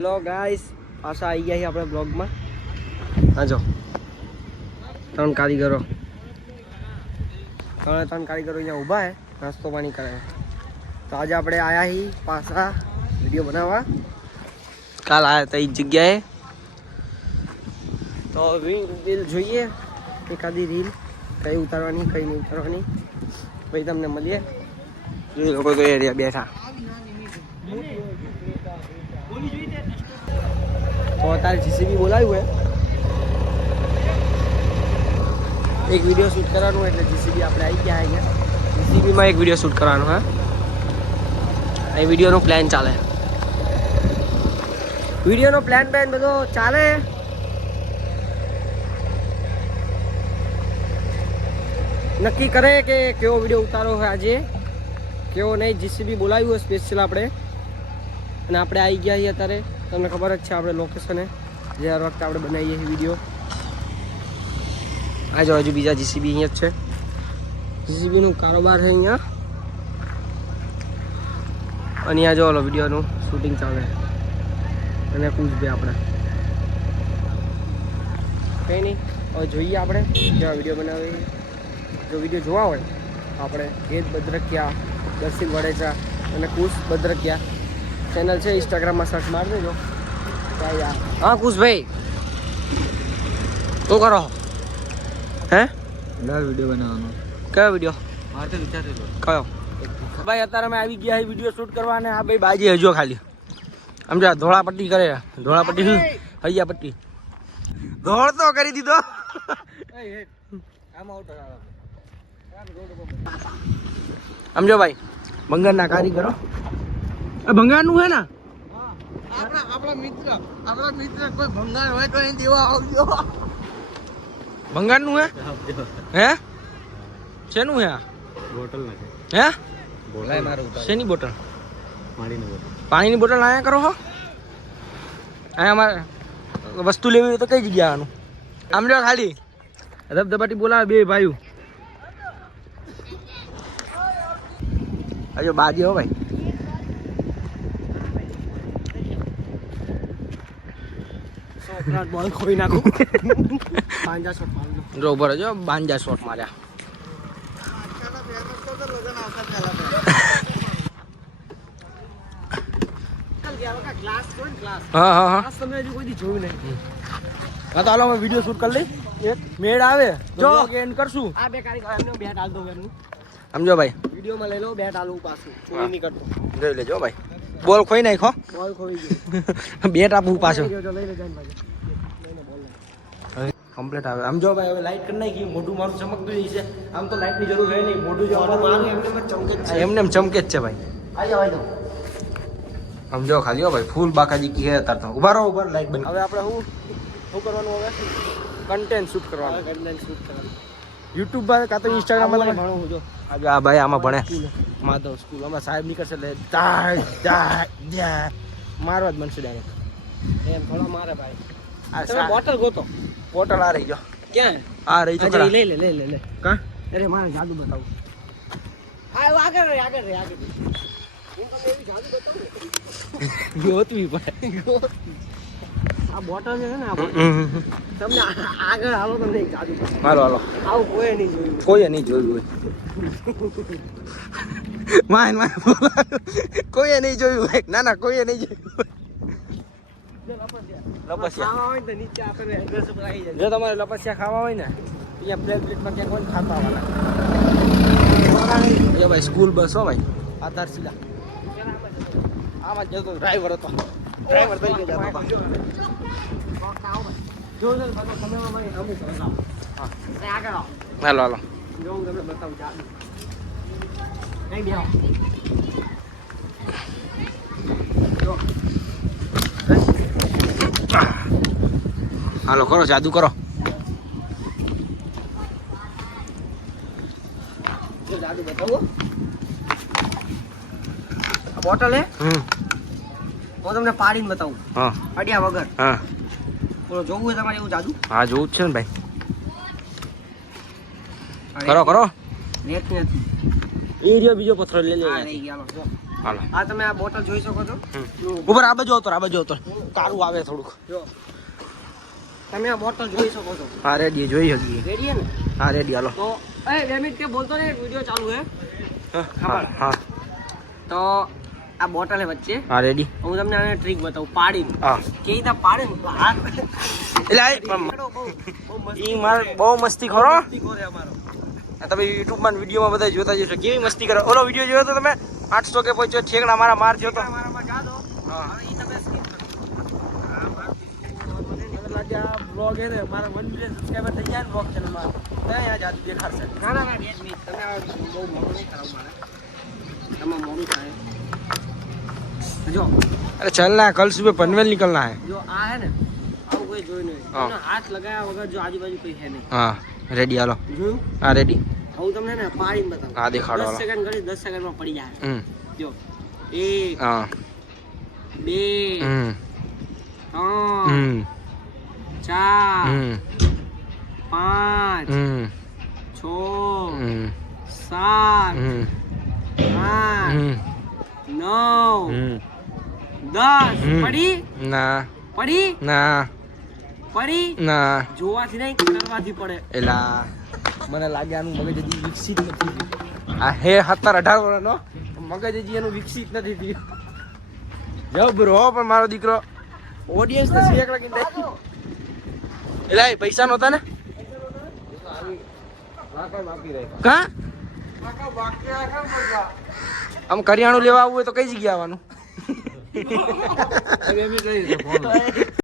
Hello guys, પાછા આવી ગયા છીએ આપણે બ્લોગમાં. હા જો ત્રણ કારીગરો અહીંયા ઊભા છે, નાસ્તો પાણી કરે. તો આજે આપણે આવ્યા છીએ પાછા વિડીયો બનાવવા. કાલ આવ્યા હતા એ જગ્યાએ. તો રીલ જોઈએ, એકાદી રીલ કઈ ઉતારવાની કઈ નહીં ઉતારવાની, પછી તમને મળીએ. એ લોકો તો એરિયા બેઠા. તો અત્યારે જીસીબી બોલાવ્યું હે એક વિડીયો શૂટ કરવાનું, એટલે જીસીબી આપણે આવી ગયા અહીંયા. જીસીબીમાં એક વિડીયો શૂટ કરવાનો. હા, એ વિડીયોનો પ્લાન ચાલે. વિડીયોનો પ્લાન બધો ચાલે. નક્કી કરે કે કેવો વિડીયો ઉતારો હોય આજે, કેવો નહીં. જીસીબી બોલાવ્યું હોય સ્પેશિયલ આપણે, અને આપણે આવી ગયા છીએ અત્યારે. તમને ખબર જ છે આપણે લોકેશને જે હર વખતે આપણે બનાવીએ છીએ વિડીયો. આ જો હજુ બીજા જીસીબી અહીંયા જ છે. જીસીબીનું કારોબાર છે અહીંયા. અને અહીંયા જો ઓલો વિડીયોનું શૂટિંગ ચાલે. અને કુશભાઈ આપણે કંઈ નહીં, હવે જોઈએ આપણે કેવા વિડીયો બનાવીએ. જો વિડીયો જોવા હોય તો આપણે હેત બદ્રકિયા, દર્શિલ વડેચા અને કુશ બદ્રકિયા ચેનલ છે, ઇન્સ્ટાગ્રામમાં સર્ચ મારી દેજો. હા કુશભાઈ, શું કરો? હે વિડીયો બનાવવાનો. કયો વિડીયો? મારે તો વિચાર્યો કયો ભાઈ. અત્યારે અમે આવી ગયા વિડીયો શૂટ કરવા, અને આ ભાઈ બાજી હજુ ખાલી સમજા ધોળા પટ્ટી કરે. ધોળા પટ્ટી હૈયા પટ્ટી ધોળ તો કરી દીધો. સમજો ભાઈ, ભંગારના કારીગરો. ભંગારનું હે ને આપણા મિત્ર કોઈ ભંગાર હોય તો અહીં દેવા આવજો. ભંગારનું હે શેનું હે? આ બોટલ નાખે હે? બોલાય મારું શેની બોટલ? પાણીની બોટલ આયા કરો હો. અહીંયા અમારે વસ્તુ લેવી હોય તો કઈ જગ્યા આનું? આમ જો ખાલી ધબધબાટી બોલાવે બે ભાઈઓ. હજુ બાજી હો ભાઈ. બોલ ખોઈ નાખું. બાંજા શોટ માર્યો જો બરો જો બાંજા શોટ માર્યા. હા હા હા, તમે હજુ કોઈ દી જોયું નહીં. હા તો હાલો અમે વિડીયો શૂટ કરી લઈ. એક મેળ આવે જો એન્ડ કરશું. આ બે કારીગર એમને બેટ હાલ દઉં એનું સમજો ભાઈ. વિડીયોમાં લઈ લો, બેટ હાલવું પાછું ચોરી નહીં કરતો. જોઈ લેજો ભાઈ. બોલ ખોઈ નાખો. બોલ ખોઈ ગયો. બેટ આપવું પાછું. લઈ લેજો કમ્પ્લીટ આવે. આમ જો ભાઈ હવે લાઈટ કરી નાખી. મોઢું મારું ચમકતું જ છે. આમ તો લાઈટની જરૂર છે નહીં. મોઢું જો મારું એમને ચમકે જ છે ભાઈ. આવી જાવ આમ જો ખાલી હો ભાઈ. ફૂલ બાકાજી કી અત્યારે તો ઉભા રહો. ઉપર લાઈટ બંધ. હવે આપણે શું કરવાનું? હવે કન્ટેન્ટ શૂટ કરવાનું. કન્ટેન્ટ શૂટ કરવાનું યુટ્યુબ પર કાં તો ઇન્સ્ટાગ્રામમાં ભણવું. જો આ ભાઈ આમાં ભણે માધવ સ્કૂલ. આમાં સાહેબ નીકળશે એટલે મારવા જ બનશે ડાયરેક્ટ. એમ થોડા મારે ભાઈ. આ બોટલ ગોતો. બોટલ આ રહી ગયો. ક્યાં? આ રહી તો લઈ લે. કા? અરે મારે જાદુ બતાવું. આ આગળ રે. હું તમને એવી જાદુ બતાવું. ગોતવી પડે. આ બોટલ છે ને, તમને આગળ હાલો તો નહીં જાદુ. હાલો આવું કોઈએ નહીં જોયું. કોઈએ નહીં જોયું ભાઈ. ના કોઈએ નહીં જોયું. જો તમારે લપસ્યા ખાવા હોય ને, અહીંયા પ્લેટમાં ક્યાંક હોય ખાતા વાળા. ભાઈ સ્કૂલ બસ હો ભાઈ. આધારશીલા આમાં જ જતો ડ્રાઈવર હતો. ડ્રાઈવર તરીકે જતો હતો. હાલો જો હું તમને બતાવું. હાલો કરો જાદુ કરો. જાદુ બતાવો. આ બોટલ હે. હું તમને પાડીને બતાવું. હા, પાડ્યા વગર. હા, બોલો જોવું હોય તમારે એવું જાદુ? હા જોવું જ છે ને ભાઈ. કરો નેટ નથી. એ રહ્યો બીજો પથ્થર લઈ લે. હાલો આ તમે આ બોટલ જોઈ શકો છો. ઉપર આ બાજુ આવતો કારું આવે થોડુંક. જો તમે આ બોટલ જોઈ શકો છો. હા રેડી જોઈ શકીએ. રેડી હે ને? હા રેડી હાલો. તો એ 2 મિનિટ કે બોલતો ને વિડિયો ચાલુ હે. હા હા તો આ બોટલ હે વચ્ચે. હા રેડી. હું તમને આને ટ્રીક બતાવું પાડીને. હા કે ઈતા પાડીને હાથ ઈ માર બહુ મસ્તી ખરો. કોરે અમારો. તમે યુટ્યુબ માં વિડીયો માં બધા જોતા જશો કેવી મસ્તી કરે. ઓલો વિડીયો જોયો તો તમે 800 કે પહોંચ્યો ઠેકડા મારા માર થયો તો. મારામાં જા દો. હા હવે ઈ તમે સ્કીપ કરો. મને લાગે આ બ્લોગ હે ને મારા 1 મિલિયન સબસ્ક્રાઇબર થઈ જાય ને બ્લોગ ચેનલ માં ત્યાં આ જાત દેખાડશે. ના 2 મિનિટ તમે આ બહુ મોડું નહીં કરાવ મારે. તમે મોડું થાય. જો अरे चलना है कल सुबह पनवेल निकलना है. જો આ હે ને આવું કોઈ જોયું નહીં. હા. તમને હાથ લગાયા વગર જો આજુબાજુ કોઈ હે નહીં. हाँ रेडी हालो. જોયું? हाँ रेडी. હું તમને ને પાડીને બતાવું. હા, દેખાડો 10 સેકન્ડ કરી 10 સેકન્ડમાં પડી જાય. જો 1 हाँ 2 3 4 5 6 7 8 9 10 પડી ना પડી ना પડી ના જોવાથી નહીં કરવાથી પડે. એલા મને લાગે આનું મગજ હજી વિકસિત નથી થયું. આ હે 17-18 વર્ષનો મગજ હજી એનું વિકસિત નથી થયું. જબરો પણ મારો દીકરો ઓડિયન્સ ને સિલેક્ટ લગીને દે. એલા એ પૈસા નહોતા ને કા આમ કરિયાણું લેવા આવવું હોય તો કઈ જગ્યા આવવાનું?